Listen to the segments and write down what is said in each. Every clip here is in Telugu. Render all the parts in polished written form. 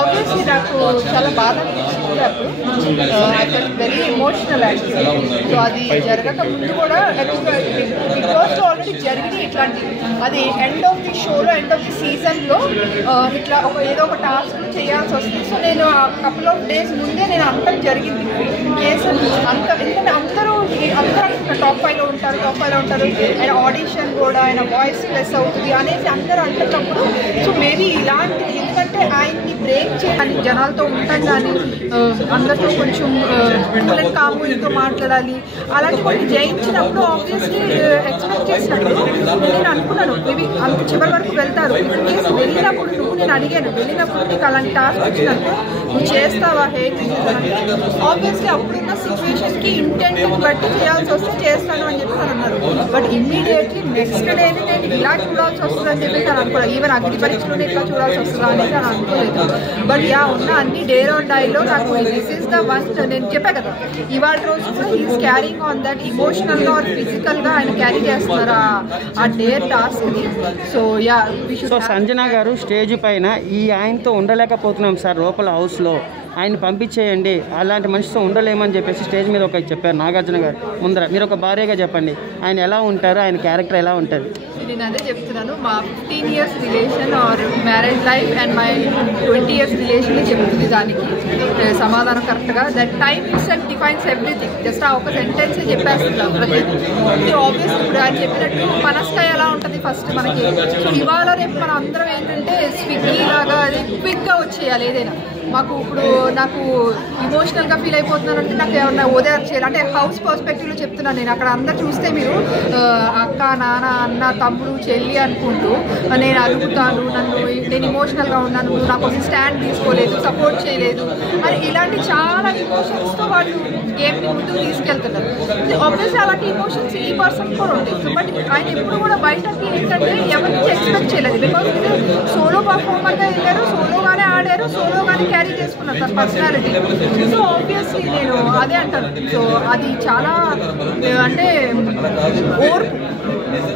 ఆబ్వియస్లీ నాకు చాలా బాధ అనిపించింది అప్పుడు. I felt very emotional actually. So అది జరగక ముందు కూడా బిగ్ బాస్లో ఆల్రెడీ జరిగినాయి ఇట్లాంటివి. అది ఎండ్ ఆఫ్ ది షోలో, ఎండ్ ఆఫ్ ది సీజన్లో ఇట్లా ఏదో ఒక టాస్క్ చేయాల్సి వస్తుంది. సో నేను ఆ కపుల్ ఆఫ్ డేస్ ముందే నేను అంతం జరిగింది కేసు అంత. ఎందుకంటే అందరూ టాప్ 5లో ఉంటారు, టాప్ 5లో ఉంటారు, ఆయన ఆడిషన్ కూడా, ఆయన వాయిస్ ప్లస్ అవుతుంది అనేది అందరూ అంటున్నప్పుడు సో మేబీ ఇలాంటిది, ఎందుకంటే ఆయన్ని బ్రేక్ చేయాలి, జనాలతో ఉంటాం కానీ అందరితో కొంచెం కాములతో మాట్లాడాలి, అలాంటి కొన్ని జయించినప్పుడు ఆబ్వియస్లీ ఎక్స్పెక్ట్ చేసినప్పుడు నేను అనుకున్నాను మేబీ అంత చివరి వరకు వెళ్తారు. వెళ్ళినప్పుడు నేను అడిగాను, వెళ్ళినప్పుడు నీకు అలాంటి టాస్క్ వచ్చినప్పుడు నువ్వు చేస్తావా హేట్ అంటే ఆబ్వియస్లీ అప్పుడున్న సిచ్యువేషన్కి ఇంటెంట్ని బట్టి చేయాల్సి వస్తే చేస్తాను అని చెప్పి అన్నారు. బట్ ఇమ్మీడియట్లీ నెక్స్ట్ డేని నేను ఇలా చూడాల్సి వస్తుందని చెప్పి నేను అనుకోలేదు. ఈవెన్ అగ్ని పరీక్షలోనే ఇట్లా చూడాల్సి వస్తుందా అనేది నేను అనుకోలేదు. బట్ ఉన్న అన్ని డే ఆన్ డైలో నాకు దిస్ ఈస్ ద వన్. నేను చెప్పా కదా ఇవాళ రోజు కూడా హీఈస్ క్యారింగ్ ఆన్ దట్ ఇమోషనల్గా ఆర్ ఫిజికల్గా ఆయన క్యారీ చేస్తున్నారు ఆ డేర్ టాస్క్ని. సో సో సంజన గారు స్టేజ్ పైన ఈ ఆయనతో ఉండలేకపోతున్నాం సార్, లోపల హౌస్లో ఆయన పంపించేయండి, అలాంటి మనిషితో ఉండలేమని చెప్పేసి స్టేజ్ మీద ఒక చెప్పారు నాగార్జున గారు ముందర. మీరు ఒక భార్యగా చెప్పండి ఆయన ఎలా ఉంటారు, ఆయన క్యారెక్టర్ ఎలా ఉంటుంది? నేను అదే చెప్తున్నాను, మా 15 years relation or marriage life and my 20 years relation చెప్తుంది దానికి సమాధానం కరెక్ట్గా. That time itself defines everything. Just ఆ ఒక సెంటెన్సే చెప్పేస్తున్నాను ప్రతిదీ. ఆబ్వియస్ ఇప్పుడు ఆయన చెప్పినట్టు మనస్కాయ ఎలా ఉంటుంది ఫస్ట్ మనకి. ఇవాళ రేపు మనం అందరం ఏంటంటే స్విగ్గీ లాగా అది క్విక్గా వచ్చేయాలి ఏదైనా. మాకు ఇప్పుడు నాకు ఇమోషనల్గా ఫీల్ అయిపోతున్నానంటే నాకు ఏమన్నా ఓదార్ చేయాలి అంటే హౌస్ పర్స్పెక్టివ్లో చెప్తున్నాను నేను. అక్కడ అందరు చూస్తే మీరు అక్క, నాన్న, అన్న, తమ్ముడు, చెల్లి అనుకుంటూ నేను అడుగుతాను, నేను ఇమోషనల్గా ఉన్నాను, నువ్వు నాకు ఒక స్టాండ్ తీసుకోలేదు, సపోర్ట్ చేయలేదు అని ఇలాంటి చాలా ఇమోషన్స్తో వాళ్ళు గేమ్ని ముందుకు తీసుకెళ్తున్నారు. ఆబ్వియస్లీ అలాంటి ఇమోషన్స్ ఈ పర్సన్ కూడా ఉంటాయి. బట్ ఆయన ఎప్పుడు కూడా బయటకి ఏంటంటే ఎవరికి ఎక్స్పెక్ట్ చేయలేదు. బికాజ్ సోలో పర్ఫార్మర్గా వెళ్ళారు, సోలోగానే ఆడారు, సోలోగానే క్యారీ చేసుకున్నారు తన పర్సనాలిటీ. సో ఆబ్వియస్లీ నేను అదే అంటాను. సో అది చాలా అంటే ఓర్పు,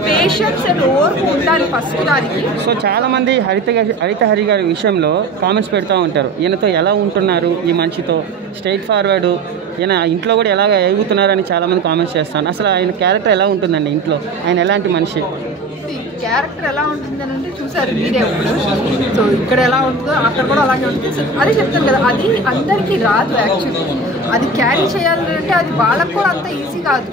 పేషెన్స్ అండ్ ఓర్పు ఉండాలి ఫస్ట్ దానికి. సో చాలామంది హరిత గారి విషయంలో కామెంట్స్ పెడతా ఉంటారు, ఈయనతో ఎలా ఉంటున్నారు, ఈ మనిషితో స్ట్రైట్ ఫార్వర్డ్, ఈయన ఇంట్లో కూడా ఎలాగ ఎగుతున్నారని చాలామంది కామెంట్స్ చేస్తాను. అసలు ఆయన క్యారెక్టర్ ఎలా ఉంటుందండి ఇంట్లో, ఆయన ఎలాంటి మనిషి? క్యారెక్టర్ ఎలా ఉంటుందని అంటే చూసారు మీరే ఇప్పుడు. సో ఇక్కడ ఎలా ఉంటుందో అక్కడ కూడా అలాగే ఉంటుంది. అదే చెప్తాను కదా, అది అందరికీ రాదు యాక్చువల్లీ. అది క్యారీ చేయాలంటే అది వాళ్ళకు కూడా అంత ఈజీ కాదు.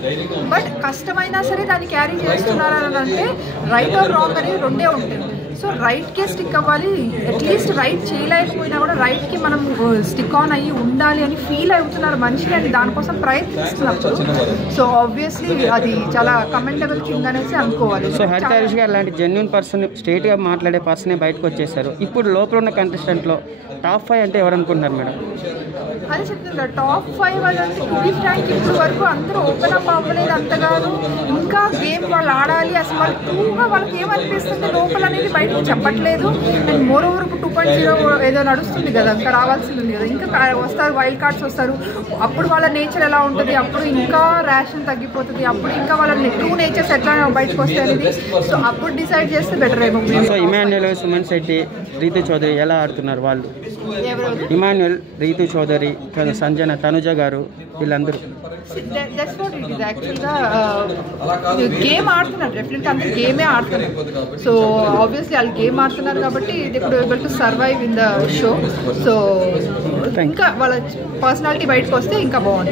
బట్ కష్టమైనా సరే దాన్ని క్యారీ చేస్తున్నారని అంటే రైట్ ఆర్ రాంగ్ అనేది రెండే ఉంటుంది. సో రైట్కే స్టిక్ అవ్వాలి. అట్లీస్ట్ రైట్ చేయలేకపోయినా కూడా రైట్కి మనం స్టిక్ ఆన్ అయ్యి ఉండాలి అని ఫీల్ అవుతున్నారు మనిషి అని దానికోసం ప్రయత్నిస్తున్నప్పుడు సో ఆబ్వియస్లీ అది చాలా కమెండబుల్ థింగ్ అనేసి అనుకోవాలి. సో హరిత గారు అలాంటి జెన్యూన్ పర్సన్, స్ట్రేట్గా మాట్లాడే పర్సనే బయటకు వచ్చేసారు. ఇప్పుడు లోపల ఉన్న కంటెస్టెంట్లో టాప్ 5 అంటే ఎవరు అనుకుంటున్నారు మేడం? అదే చెప్తున్నారు టాప్ 5 అంటే టు బి ఫ్రాంక్ ఇప్పుడు వరకు అందరూ ఓపెన్ అప్ అవ్వలేదు అంతగాను. ఇంకా గేమ్ వాళ్ళు ఆడాలి అసలు వాళ్ళు ట్రూగా వాళ్ళకి ఏమనిపిస్తుంది లోపల అనేది బయటకు చెప్పట్లేదు. అండ్ మోర్ ఓవర్ 2.0 ఏదో నడుస్తుంది కదా, ఇంకా రావాల్సింది ఉంది కదా, ఇంకా వస్తారు వైల్డ్ కార్డ్స్ వస్తారు. అప్పుడు వాళ్ళ నేచర్ ఎలా ఉంటుంది, అప్పుడు ఇంకా ర్యాషన్ తగ్గిపోతుంది, అప్పుడు ఇంకా వాళ్ళ ట్రూ నేచర్స్ ఎట్లా బయటకు వస్తాయి అనేది సో అప్పుడు డిసైడ్ చేస్తే బెటర్ ఏమో. సో ఇమాన్యుయల్, సుమన్ శెట్టి, రీతు చౌదరి ఎలా ఆడుతున్నారు వాళ్ళు? ఇమాన్యుయల్, రీతు చౌదరి, సంజన, తనుజ గారు వీళ్ళందరూ యాక్చువల్గా గేమ్ ఆడుతున్నారు. డెఫినెట్గా అందరూ గేమే ఆడుతున్నారు. సో ఆబ్వియస్లీ వాళ్ళు గేమ్ ఆడుతున్నారు కాబట్టి they could able to survive in the show. So ఇంకా వాళ్ళ పర్సనాలిటీ బయటకు వస్తే ఇంకా బాగుంటుంది.